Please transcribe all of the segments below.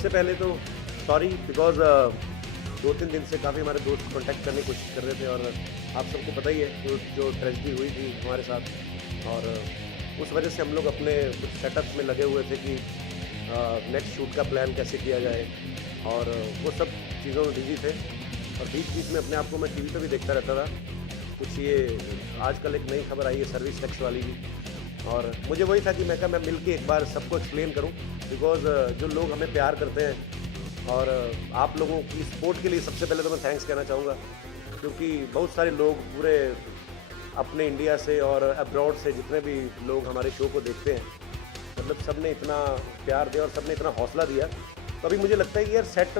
सबसे पहले तो सॉरी बिकॉज़ 2-3 दिन से काफ़ी हमारे दोस्त कॉन्टैक्ट करने की कोशिश कर रहे थे और आप सबको पता ही है जो ट्रेजेडी हुई थी हमारे साथ और उस वजह से हम लोग अपने कुछ सेटअप में लगे हुए थे कि नेक्स्ट शूट का प्लान कैसे किया जाए और वो सब चीज़ों में बिजी थे और बीच बीच में अपने आप को मैं टीवी पे भी देखता रहता था। कुछ ये आजकल एक नई खबर आई है सर्विस टैक्स वाली भी और मुझे वही था कि मैं मिल के एक बार सबको एक्सप्लेन करूं बिकॉज़ जो लोग हमें प्यार करते हैं और आप लोगों की सपोर्ट के लिए सबसे पहले तो मैं थैंक्स कहना चाहूँगा क्योंकि बहुत सारे लोग पूरे अपने इंडिया से और अब्रॉड से जितने भी लोग हमारे शो को देखते हैं मतलब सब ने इतना प्यार दिया और सब ने इतना हौसला दिया। तो अभी मुझे लगता है कि यार सेट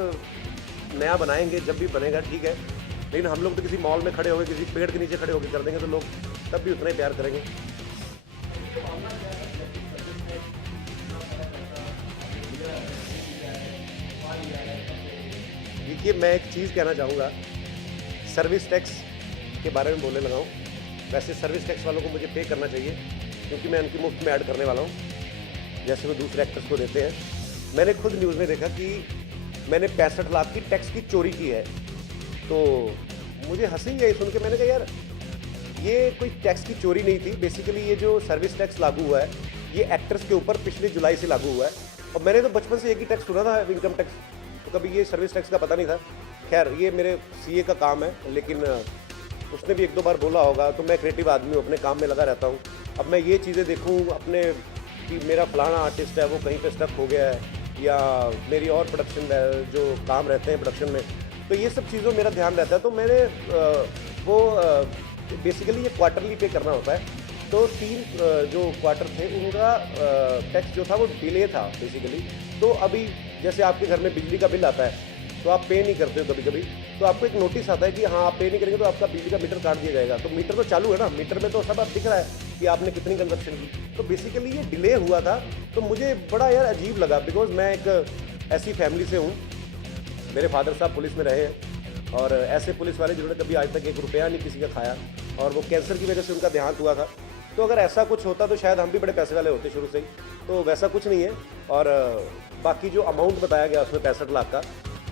नया बनाएंगे जब भी बनेगा ठीक है, लेकिन हम लोग तो किसी मॉल में खड़े होकर किसी पेड़ के नीचे खड़े होकर कर देंगे तो लोग तब भी उतना ही प्यार करेंगे। देखिए मैं एक चीज़ कहना चाहूँगा, सर्विस टैक्स के बारे में बोलने लगा हूँ। वैसे सर्विस टैक्स वालों को मुझे पे करना चाहिए क्योंकि मैं उनकी मुफ्त में ऐड करने वाला हूँ जैसे वो दूसरे एक्टर्स को देते हैं। मैंने खुद न्यूज़ में देखा कि मैंने 65 लाख की टैक्स की चोरी की है तो मुझे हंसी आई सुन के। मैंने कहा यार ये कोई टैक्स की चोरी नहीं थी, बेसिकली ये जो सर्विस टैक्स लागू हुआ है ये एक्टर्स के ऊपर पिछले जुलाई से लागू हुआ है और मैंने तो बचपन से एक ही टैक्स सुना था इनकम टैक्स, तो कभी ये सर्विस टैक्स का पता नहीं था। खैर ये मेरे सीए का काम है लेकिन उसने भी 1-2 बार बोला होगा, तो मैं क्रिएटिव आदमी हूँ, अपने काम में लगा रहता हूँ। अब मैं ये चीज़ें देखूँ अपने कि मेरा फलाना आर्टिस्ट है वो कहीं पे स्टक हो गया है या मेरी और प्रोडक्शन जो काम रहते हैं प्रोडक्शन में, तो ये सब चीज़ों मेरा ध्यान रहता है। तो मैंने वो बेसिकली ये क्वार्टरली पे करना होता है, तो 3 जो क्वार्टर थे उनका टैक्स जो था वो डिले था बेसिकली। तो अभी जैसे आपके घर में बिजली का बिल आता है तो आप पे नहीं करते हो कभी कभी, तो आपको एक नोटिस आता है कि हाँ आप पे नहीं करेंगे तो आपका बिजली का मीटर काट दिया जाएगा। तो मीटर तो चालू है ना, मीटर में तो सब आप दिख रहा है कि आपने कितनी कंजप्शन की। तो बेसिकली ये डिले हुआ था तो मुझे बड़ा यार अजीब लगा बिकॉज मैं एक ऐसी फैमिली से हूँ, मेरे फादर साहब पुलिस में रहे हैं और ऐसे पुलिस वाले जिन्होंने कभी आज तक 1 रुपया नहीं किसी का खाया और वो कैंसर की वजह से उनका देहांत हुआ था। तो अगर ऐसा कुछ होता तो शायद हम भी बड़े पैसे वाले होते शुरू से ही, तो वैसा कुछ नहीं है। और बाकी जो अमाउंट बताया गया उसमें 65 लाख का,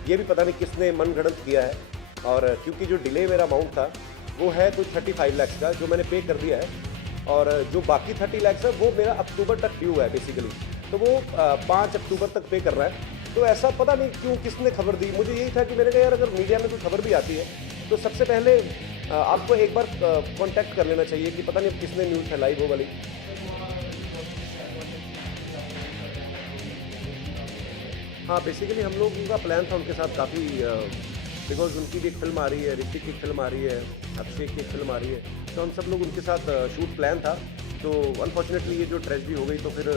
ये भी पता नहीं किसने मनगढ़ंत किया है। और क्योंकि जो डिले मेरा अमाउंट था वो है कुछ 35 लाख का जो मैंने पे कर दिया है और जो बाकी 30 लाख है वो मेरा अक्टूबर तक ड्यू है बेसिकली, तो वो 5 अक्टूबर तक पे कर रहा है। तो ऐसा पता नहीं क्यों किसने खबर दी, मुझे यही था कि मैंने कहा यार अगर मीडिया में कोई खबर भी आती है तो सबसे पहले आपको एक बार कांटेक्ट कर लेना चाहिए कि पता नहीं किसने न्यूज़ फैलाई वो वाली। हाँ बेसिकली हम लोगों का प्लान था उनके साथ काफ़ी बिकॉज उनकी भी एक फिल्म आ रही है, ऋतिक की फिल्म आ रही है, अभिषेक की एक फिल्म आ रही है, तो हम सब लोग उनके साथ शूट प्लान था। तो अनफॉर्चुनेटली ये जो ट्रेजेडी हो गई तो फिर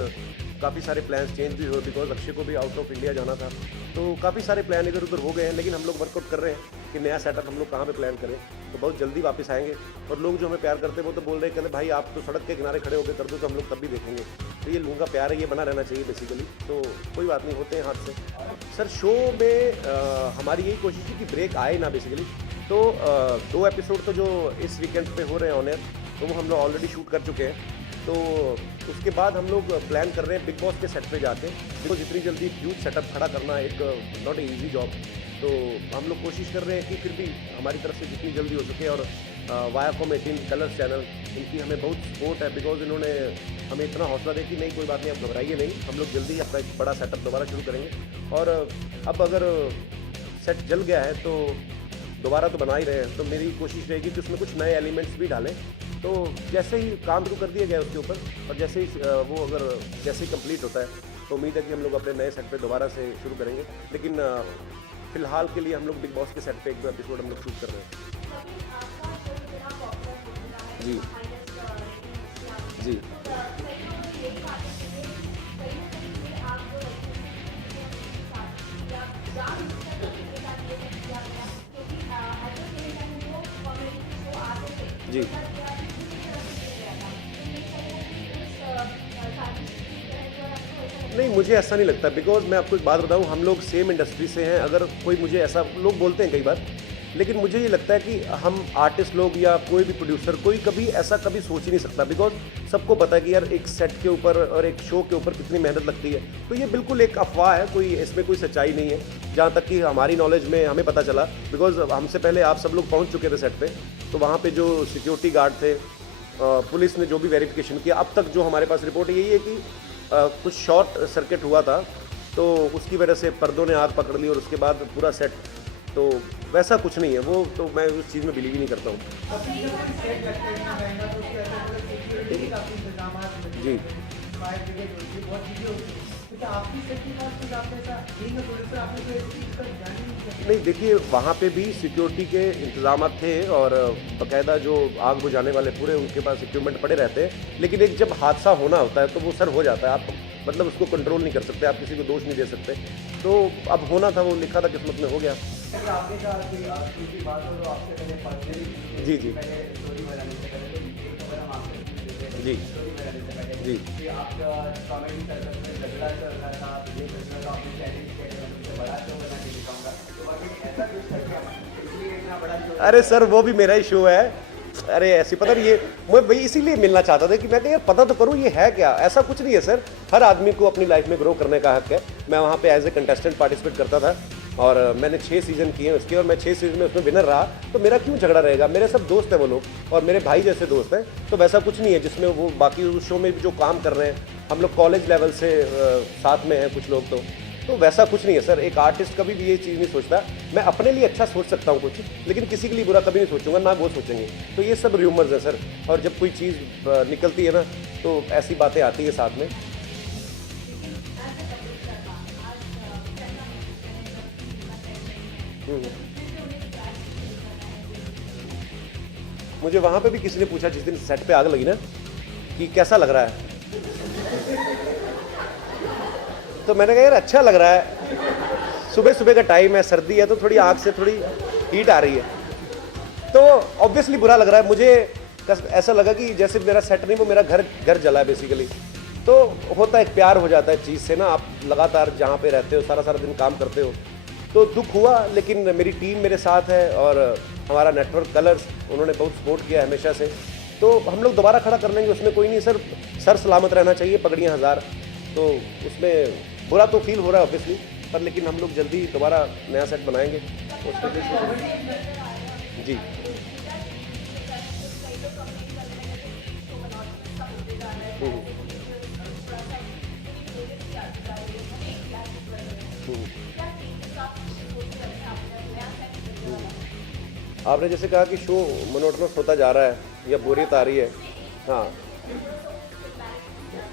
काफ़ी सारे प्लान्स चेंज भी हुए बिकॉज अक्षय को भी आउट ऑफ इंडिया जाना था, तो काफ़ी सारे प्लान इधर उधर हो गए हैं। लेकिन हम लोग वर्कआउट कर रहे हैं कि नया सेटअप हम लोग कहाँ पे प्लान करें, तो बहुत जल्दी वापस आएंगे। और लोग जो हमें प्यार करते हैं वो तो बोल रहे हैं, कहते भाई आप तो सड़क के किनारे खड़े होकर कर दो तो हम लोग तब भी देखेंगे। तो ये लोगों का प्यार है, ये बना रहना चाहिए बेसिकली, तो कोई बात नहीं, होते हैं हाथ से। सर शो में हमारी यही कोशिश थी कि ब्रेक आए ना बेसिकली, तो 2 एपिसोड तो जो इस वीकेंड पे हो रहे हैं ऑन एयर तो वो हम लोग ऑलरेडी शूट कर चुके हैं। तो उसके बाद हम लोग प्लान कर रहे हैं बिग बॉस के सेट पे जाके, बिकॉज जितनी जल्दी ह्यूज सेटअप खड़ा करना एक नॉट ए ईजी जॉब। तो हम लोग कोशिश कर रहे हैं कि फिर भी हमारी तरफ से जितनी जल्दी हो सके। और वायाकॉम 18 कलर्स चैनल इनकी हमें बहुत सपोर्ट है बिकॉज इन्होंने हमें इतना हौसला दिया कि नहीं कोई बात नहीं आप घबराइए नहीं, हम लोग जल्दी अपना एक बड़ा सेटअप दोबारा शुरू करेंगे। और अब अगर सेट जल गया है तो दोबारा तो बना ही रहे हैं, तो मेरी कोशिश रहेगी कि उसमें कुछ नए एलिमेंट्स भी डालें। तो जैसे ही काम शुरू कर दिया गया उसके ऊपर और जैसे ही वो अगर जैसे ही कंप्लीट होता है तो उम्मीद है कि हम लोग अपने नए सेट पे दोबारा से शुरू करेंगे। लेकिन फिलहाल के लिए हम लोग बिग बॉस के सेट पे 1-2 एपिसोड हम लोग शूट कर रहे हैं। जी जी जी नहीं, मुझे ऐसा नहीं लगता बिकॉज मैं आपको एक बात बताऊं, हम लोग सेम इंडस्ट्री से हैं। अगर कोई मुझे ऐसा लोग बोलते हैं कई बार लेकिन मुझे ये लगता है कि हम आर्टिस्ट लोग या कोई भी प्रोड्यूसर कोई कभी ऐसा कभी सोच ही नहीं सकता, बिकॉज सबको पता है कि यार एक सेट के ऊपर और एक शो के ऊपर कितनी मेहनत लगती है। तो ये बिल्कुल एक अफवाह है, कोई इसमें कोई सच्चाई नहीं है। जहाँ तक कि हमारी नॉलेज में हमें पता चला, बिकॉज हमसे पहले आप सब लोग पहुँच चुके थे सेट पे, तो वहाँ पे जो सिक्योरिटी गार्ड थे, पुलिस ने जो भी वेरिफिकेशन किया, अब तक जो हमारे पास रिपोर्ट यही है कि कुछ शॉर्ट सर्किट हुआ था, तो उसकी वजह से पर्दों ने आग पकड़ ली और उसके बाद पूरा सेट, तो वैसा कुछ नहीं है। वो तो मैं उस चीज़ में बिलीव ही नहीं करता हूँ। जी नहीं, देखिए वहाँ पे भी सिक्योरिटी के इंतजाम थे और बाकायदा जो आग बुझाने वाले पूरे उनके पास इक्विपमेंट पड़े रहते हैं, लेकिन एक जब हादसा होना होता है तो वो सर हो जाता है, आप मतलब उसको कंट्रोल नहीं कर सकते, आप किसी को दोष नहीं दे सकते। तो अब होना था, वो लिखा था किस्मत में, हो गया। आपने कहा कि की बात हो तो आपसे पहले पर्सनली जी जी पहले स्टोरी बनाने से पहले तो एक खबर हम आपसे जी स्टोरी बनाने से पहले जी कि आपका कॉमेडी सर्कल में झगड़ा चल रहा था, ये झगड़ा तो आपने चैलेंज किया कि मैं तुमसे बड़ा शो बना के दिखाऊंगा, तो बाकी ऐसा कुछ करके इसलिए इतना बड़ा शो। अरे सर वो भी मेरा ही शो है। अरे ऐसी पता नहीं, ये मैं भाई इसीलिए मिलना चाहता था कि मैं कहा यार पता तो करूँ ये है क्या। ऐसा कुछ नहीं है सर, हर आदमी को अपनी लाइफ में ग्रो करने का हक है। मैं वहाँ पे एज ए कंटेस्टेंट पार्टिसिपेट करता था और मैंने 6 सीज़न किए उसके, और मैं 6 सीज़न में उसमें विनर रहा, तो मेरा क्यों झगड़ा रहेगा। मेरे सब दोस्त हैं वो लोग और मेरे भाई जैसे दोस्त हैं, तो वैसा कुछ नहीं है जिसमें वो बाकी उस शो में भी जो काम कर रहे हैं, हम लोग कॉलेज लेवल से साथ में हैं कुछ लोग, तो वैसा कुछ नहीं है सर। एक आर्टिस्ट कभी भी ये चीज़ नहीं सोचता, मैं अपने लिए अच्छा सोच सकता हूँ कुछ, लेकिन किसी के लिए बुरा कभी नहीं सोचूंगा, ना वो सोचेंगे। तो ये सब र्यूमर्स है सर, और जब कोई चीज़ निकलती है ना तो ऐसी बातें आती है साथ में। मुझे वहाँ पे भी किसी ने पूछा जिस दिन सेट पे आग लगी ना कि कैसा लग रहा है, तो मैंने कहा यार अच्छा लग रहा है, सुबह सुबह का टाइम है, सर्दी है, तो थोड़ी आग से थोड़ी हीट आ रही है, तो ऑब्वियसली बुरा लग रहा है। मुझे ऐसा लगा कि जैसे मेरा सेट नहीं, वो मेरा घर जला है बेसिकली। तो होता है, प्यार हो जाता है चीज़ से ना, आप लगातार जहाँ पे रहते हो सारा दिन काम करते हो, तो दुख हुआ, लेकिन मेरी टीम मेरे साथ है और हमारा नेटवर्क कलर्स, उन्होंने बहुत सपोर्ट किया हमेशा से, तो हम लोग दोबारा खड़ा कर लेंगे, उसमें कोई नहीं सर सलामत रहना चाहिए, पगड़ियाँ हज़ार। तो उसमें बुरा तो फील हो रहा है ऑब्वियसली, पर लेकिन हम लोग जल्दी दोबारा नया सेट बनाएंगे उसमें। जी आपने जैसे कहा कि शो मोनोटोनस होता जा रहा है या बोरियत आ रही है, हाँ,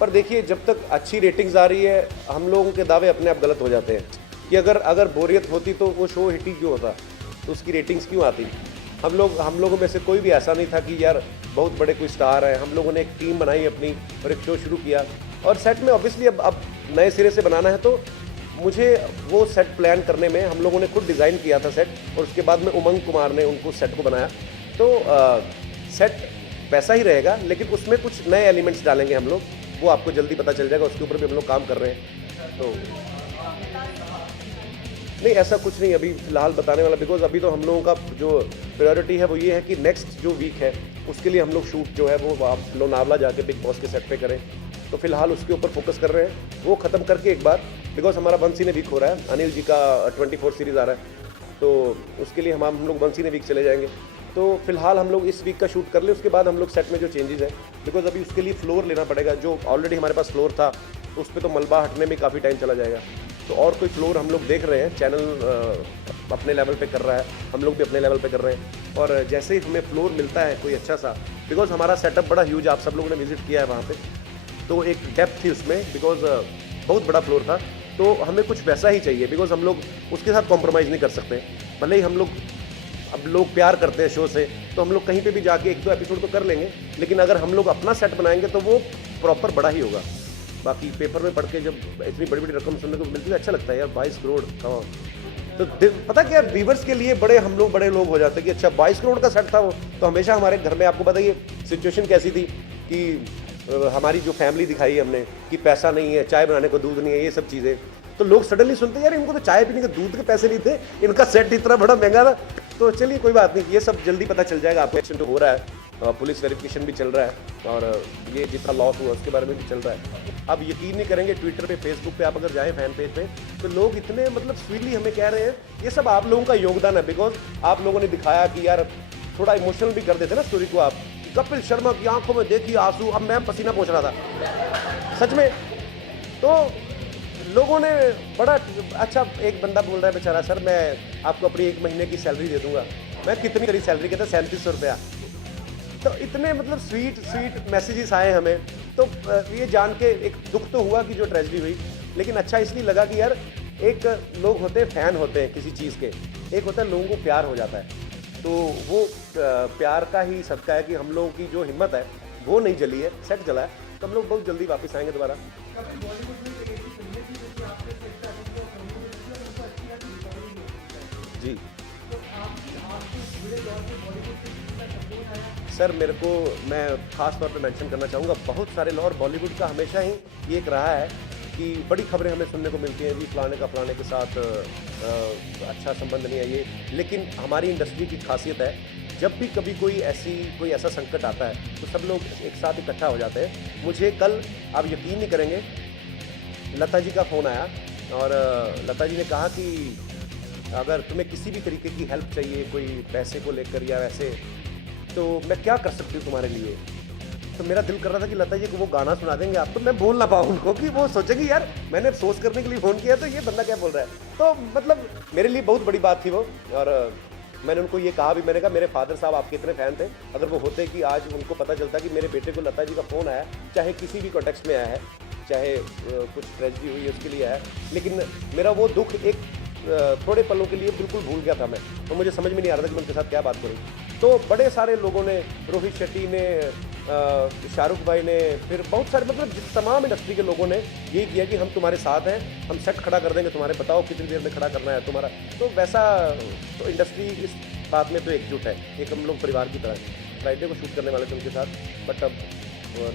पर देखिए जब तक अच्छी रेटिंग्स आ रही है, हम लोगों के दावे अपने आप गलत हो जाते हैं कि अगर बोरियत होती तो वो शो हिट ही क्यों होता, तो उसकी रेटिंग्स क्यों आती। हम लोगों में से कोई भी ऐसा नहीं था कि यार बहुत बड़े कोई स्टार है, हम लोगों ने एक टीम बनाई अपनी और एक शो शुरू किया, और सेट में ऑब्वियसली अब नए सिरे से बनाना है, तो मुझे वो सेट प्लान करने में हम लोगों ने खुद डिज़ाइन किया था सेट, और उसके बाद में उमंग कुमार ने उनको सेट को बनाया, तो सेट वैसा ही रहेगा, लेकिन उसमें कुछ नए एलिमेंट्स डालेंगे हम लोग, वो आपको जल्दी पता चल जाएगा, उसके ऊपर भी हम लोग काम कर रहे हैं। तो नहीं ऐसा कुछ नहीं अभी फ़िलहाल बताने वाला, बिकॉज अभी तो हम लोगों का जो प्रायोरिटी है वो ये है कि नेक्स्ट जो वीक है उसके लिए हम लोग शूट जो है वो आप लोनावला जाके बिग बॉस के सेट पे करें, तो फिलहाल उसके ऊपर फोकस कर रहे हैं, वो ख़त्म करके एक बार, बिकॉज हमारा 1 सीने वीक हो रहा है, अनिल जी का 24 सीरीज़ आ रहा है, तो उसके लिए हम लोग 1 सीने वीक चले जाएंगे, तो फिलहाल हम लोग इस वीक का शूट कर ले, उसके बाद हम लोग सेट में जो चेंजेस है, बिकॉज अभी उसके लिए फ्लोर लेना पड़ेगा, जो ऑलरेडी हमारे पास फ्लोर था उस पर तो मलबा हटने में काफ़ी टाइम चला जाएगा, तो और कोई फ्लोर हम लोग देख रहे हैं, चैनल अपने लेवल पे कर रहा है, हम लोग भी अपने लेवल पे कर रहे हैं, और जैसे ही हमें फ्लोर मिलता है कोई अच्छा सा, बिकॉज हमारा सेटअप बड़ा ह्यूज, आप सब लोगों ने विजिट किया है वहाँ पे, तो एक डेप्थ थी उसमें, बिकॉज बहुत बड़ा फ्लोर था, तो हमें कुछ वैसा ही चाहिए, बिकॉज हम लोग उसके साथ कॉम्प्रोमाइज़ नहीं कर सकते, भले ही हम लोग अब लोग प्यार करते हैं शो से, तो हम लोग कहीं पे भी जाके 1-2 एपिसोड तो कर लेंगे, लेकिन अगर हम लोग अपना सेट बनाएंगे तो वो प्रॉपर बड़ा ही होगा। बाकी पेपर में पढ़ के जब इतनी बड़ी बड़ी रकम सुनने को मिलती है अच्छा लगता है यार, 22 करोड़ का, तो पता क्या व्यूवर्स के लिए बड़े लोग हो जाते हैं कि अच्छा 22 करोड़ का सेट था वो, तो हमेशा हमारे घर में आपको बताइए सिचुएशन कैसी थी कि हमारी जो फैमिली दिखाई है हमने कि पैसा नहीं है, चाय बनाने को दूध नहीं है, ये सब चीज़ें, तो लोग सडनली सुनते यार इनको तो चाय पीने के दूध के पैसे नहीं थे, इनका सेट इतना बड़ा महंगा था, तो चलिए कोई बात नहीं, ये सब जल्दी पता चल जाएगा आपको। एक्शन तो हो रहा है, पुलिस वेरिफिकेशन भी चल रहा है और ये जितना लॉस हुआ उसके बारे में भी चल रहा है। अब यकीन नहीं करेंगे, ट्विटर पे, फेसबुक पे आप अगर जाएं फैन पेज पे, तो लोग इतने मतलब स्वीटली हमें कह रहे हैं ये सब आप लोगों का योगदान है, बिकॉज आप लोगों ने दिखाया कि यार थोड़ा इमोशनल भी कर देते ना स्टोरी को आप। कपिल शर्मा की आंखों में देखिए आंसू, अब मैं पसीना पहुंच रहा था सच में। तो लोगों ने बड़ा अच्छा, एक बंदा बोल रहा है बेचारा, सर मैं आपको अपनी 1 महीने की सैलरी दे दूंगा। मैं कितनी मेरी सैलरी, कहता 3700 रुपया। तो इतने मतलब स्वीट मैसेजेस आए हमें, तो ये जान के एक दुख तो हुआ कि जो ट्रेजेडी हुई, लेकिन अच्छा इसलिए लगा कि यार एक लोग होते हैं, फैन होते हैं किसी चीज़ के, एक होता है लोगों को प्यार हो जाता है। तो वो प्यार का ही सदका है कि हम लोगों की जो हिम्मत है वो नहीं जली है, सेट जला है। तो हम लोग बहुत जल्दी वापस आएंगे दोबारा। जी सर, मेरे को मैं ख़ास तौर पे मेंशन करना चाहूँगा, बहुत सारे लोग, और बॉलीवुड का हमेशा ही ये एक रहा है कि बड़ी खबरें हमें सुनने को मिलती हैं, जी फलाने के साथ अच्छा संबंध नहीं है ये। लेकिन हमारी इंडस्ट्री की खासियत है, जब भी कभी कोई ऐसा संकट आता है तो सब लोग एक साथ इकट्ठा हो जाते हैं। मुझे कल, आप यकीन नहीं करेंगे, लता जी का फ़ोन आया और लता जी ने कहा कि अगर तुम्हें किसी भी तरीके की हेल्प चाहिए, कोई पैसे को लेकर या वैसे, तो मैं क्या कर सकती हूँ तुम्हारे लिए। तो मेरा दिल कर रहा था कि लता जी को वो गाना सुना देंगे आप, तो मैं बोल ना पाऊँ उनको कि वो सोचेंगे यार मैंने अफसोस करने के लिए फ़ोन किया तो ये बंदा क्या बोल रहा है। तो मतलब मेरे लिए बहुत बड़ी बात थी वो। और मैंने उनको ये कहा भी, मैंने कहा मेरे फादर साहब आपके इतने फ़ैन थे, अगर वो होते कि आज उनको पता चलता कि मेरे बेटे को लता जी का फ़ोन आया, चाहे किसी भी कॉन्टेक्स्ट में आया है, चाहे कुछ ट्रेजेडी हुई है उसके लिए आया है, लेकिन मेरा वो दुख एक थोड़े पलों के लिए बिल्कुल भूल गया था मैं। तो मुझे समझ में नहीं आ रहा था कि मैं उनके साथ क्या बात करूँ। तो बड़े सारे लोगों ने, रोहित शेट्टी ने, शाहरुख भाई ने, फिर बहुत सारे मतलब तमाम इंडस्ट्री के लोगों ने यही किया कि हम तुम्हारे साथ हैं, हम सेट खड़ा कर देंगे तुम्हारे, बताओ कितनी देर में खड़ा करना है तुम्हारा। तो वैसा तो इंडस्ट्री इस बात में तो एकजुट है, एक हम लोग परिवार की तरह। फ्राइडे को शूट करने वाले थे उनके साथ, बट अब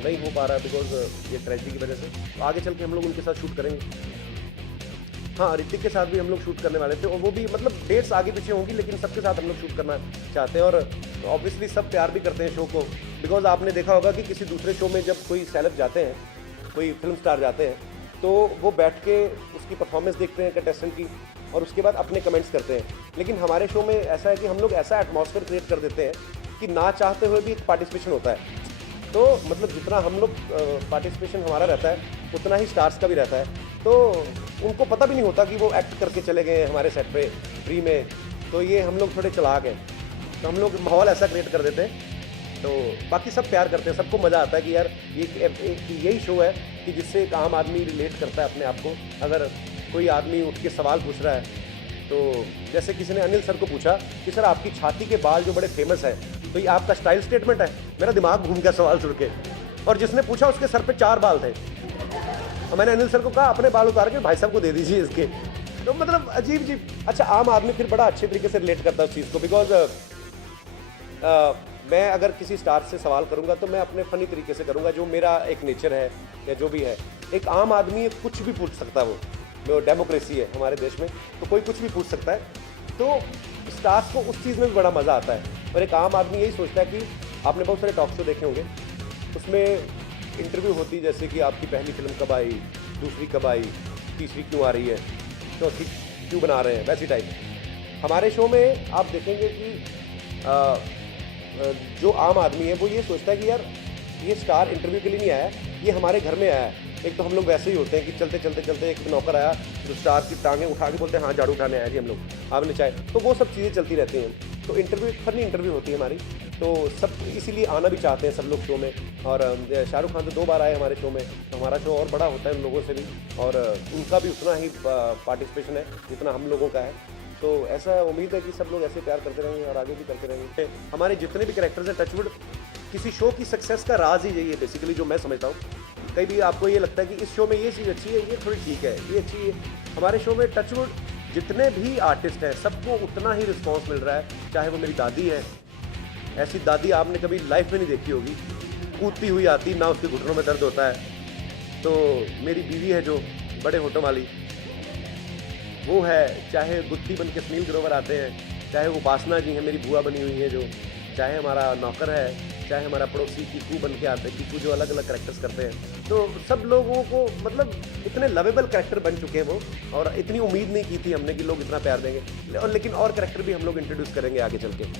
नहीं हो पा रहा है बिकॉज ये ट्रेजेडी की वजह से। तो आगे चल के हम लोग उनके साथ शूट करेंगे। हाँ, ऋतिक के साथ भी हम लोग शूट करने वाले थे, और वो भी मतलब डेट्स आगे पीछे होंगी, लेकिन सबके साथ हम लोग शूट करना चाहते हैं। और ऑब्वियसली सब प्यार भी करते हैं शो को, बिकॉज आपने देखा होगा कि किसी दूसरे शो में जब कोई सेलेब जाते हैं, कोई फिल्म स्टार जाते हैं, तो वो बैठ के उसकी परफॉर्मेंस देखते हैं कंटेस्टेंट की, और उसके बाद अपने कमेंट्स करते हैं। लेकिन हमारे शो में ऐसा है कि हम लोग ऐसा एटमॉस्फेयर क्रिएट कर देते हैं कि ना चाहते हुए भी एक पार्टिसिपेशन होता है। तो मतलब जितना हम लोग पार्टिसिपेशन हमारा रहता है, उतना ही स्टार्स का भी रहता है। तो उनको पता भी नहीं होता कि वो एक्ट करके चले गए हमारे सेट पे फ्री में। तो ये हम लोग थोड़े चलाक हैं, तो हम लोग माहौल ऐसा क्रिएट कर देते हैं। तो बाकी सब प्यार करते हैं, सबको मज़ा आता है कि यार ये यही शो है कि जिससे एक आम आदमी रिलेट करता है अपने आप को। अगर कोई आदमी उठ के सवाल पूछ रहा है, तो जैसे किसी ने अनिल सर को पूछा कि सर आपकी छाती के बाल जो बड़े फेमस है, तो ये आपका स्टाइल स्टेटमेंट है। मेरा दिमाग घूम गया सवाल सुन के, और जिसने पूछा उसके सर पे 4 बाल थे, और मैंने अनिल सर को कहा अपने बाल उतार के भाई साहब को दे दीजिए इसके। तो मतलब अजीब। अच्छा, आम आदमी फिर बड़ा अच्छे तरीके से रिलेट करता है उस चीज़ को, बिकॉज मैं अगर किसी स्टार से सवाल करूंगा तो मैं अपने फनी तरीके से करूंगा, जो मेरा एक नेचर है या जो भी है। एक आम आदमी कुछ भी पूछ सकता है, वो डेमोक्रेसी है हमारे देश में, तो कोई कुछ भी पूछ सकता है। तो स्टार्स को उस चीज़ में भी बड़ा मज़ा आता है। और एक आम आदमी यही सोचता है कि आपने बहुत सारे टॉक शो देखे होंगे, उसमें इंटरव्यू होती है जैसे कि आपकी पहली फिल्म कब आई, दूसरी कब आई, तीसरी क्यों आ रही है, चौथी क्यों बना रहे हैं, वैसी टाइप। हमारे शो में आप देखेंगे कि जो आम आदमी है वो ये सोचता है कि यार ये स्टार इंटरव्यू के लिए नहीं आया, ये हमारे घर में आया है। एक तो हम लोग वैसे ही होते हैं कि चलते चलते एक नौकर आया जो स्टार की टांगें उठा के बोलते हैं हाँ झाड़ू उठाने आया जी हम लोग, आपने चाहे। तो वो सब चीज़ें चलती रहती हैं। तो इंटरव्यू फनी इंटरव्यू होती है हमारी, तो सब इसीलिए आना भी चाहते हैं सब लोग शो में। और शाहरुख खान तो 2 बार आए हमारे शो में, तो हमारा शो और बड़ा होता है उन लोगों से भी, और उनका भी उतना ही पार्टिसिपेशन है जितना हम लोगों का है। तो ऐसा उम्मीद है कि सब लोग ऐसे प्यार करते रहेंगे और आगे भी करते रहेंगे। हमारे जितने भी कैरेक्टर्स हैं, टचवुड किसी शो की सक्सेस का राज ही यही है बेसिकली, जो मैं समझता हूँ। कई भी आपको ये लगता है कि इस शो में ये चीज़ अच्छी है, ये थोड़ी ठीक है, ये अच्छी है, हमारे शो में टचवुड जितने भी आर्टिस्ट हैं सबको उतना ही रिस्पॉन्स मिल रहा है। चाहे वो मेरी दादी है, ऐसी दादी आपने कभी लाइफ में नहीं देखी होगी, कूदती हुई आती, ना उसके घुटनों में दर्द होता है। तो मेरी बीवी है जो बड़े होटों वाली, वो है। चाहे गुत्ती बन के सुनील ग्रोवर आते हैं, चाहे उपासना जी हैं, मेरी बुआ बनी हुई है जो, चाहे हमारा नौकर है, चाहे हमारा पड़ोसी कीकू बन के आते हैं, कीकू जो अलग अलग कैरेक्टर्स करते हैं, तो सब लोगों को मतलब इतने लवेबल कैरेक्टर बन चुके हैं वो, और इतनी उम्मीद नहीं की थी हमने कि लोग इतना प्यार देंगे। और लेकिन और कैरेक्टर भी हम लोग इंट्रोड्यूस करेंगे आगे चल के।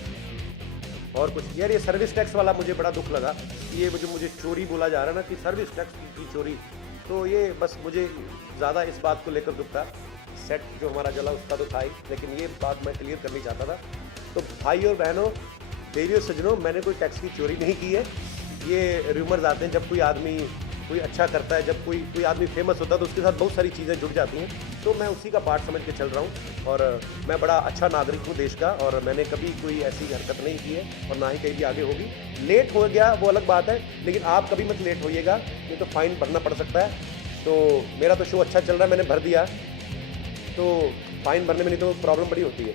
और कुछ यार, ये सर्विस टैक्स वाला मुझे बड़ा दुख लगा, ये मुझे चोरी बोला जा रहा है ना कि सर्विस टैक्स की चोरी, तो ये बस मुझे ज़्यादा इस बात को लेकर दुख था। सेट जो हमारा जला उसका तो था ही, लेकिन ये बात मैं क्लियर करनी चाहता था। तो भाई और बहनों, देवी और सज्जनों, मैंने कोई टैक्स की चोरी नहीं की है। ये रूमर्स आते हैं जब कोई आदमी कोई अच्छा करता है, जब कोई आदमी फेमस होता है तो उसके साथ बहुत सारी चीज़ें जुड़ जाती हैं, तो मैं उसी का पार्ट समझ के चल रहा हूँ। और मैं बड़ा अच्छा नागरिक हूँ देश का, और मैंने कभी कोई ऐसी हरकत नहीं की है और ना ही कहीं भी आगे होगी। लेट हो गया वो अलग बात है, लेकिन आप कभी मत लेट होइएगा, नहीं तो फाइन भरना पड़ सकता है। तो मेरा तो शो अच्छा चल रहा है, मैंने भर दिया, तो फाइन भरने में नहीं तो प्रॉब्लम बड़ी होती है।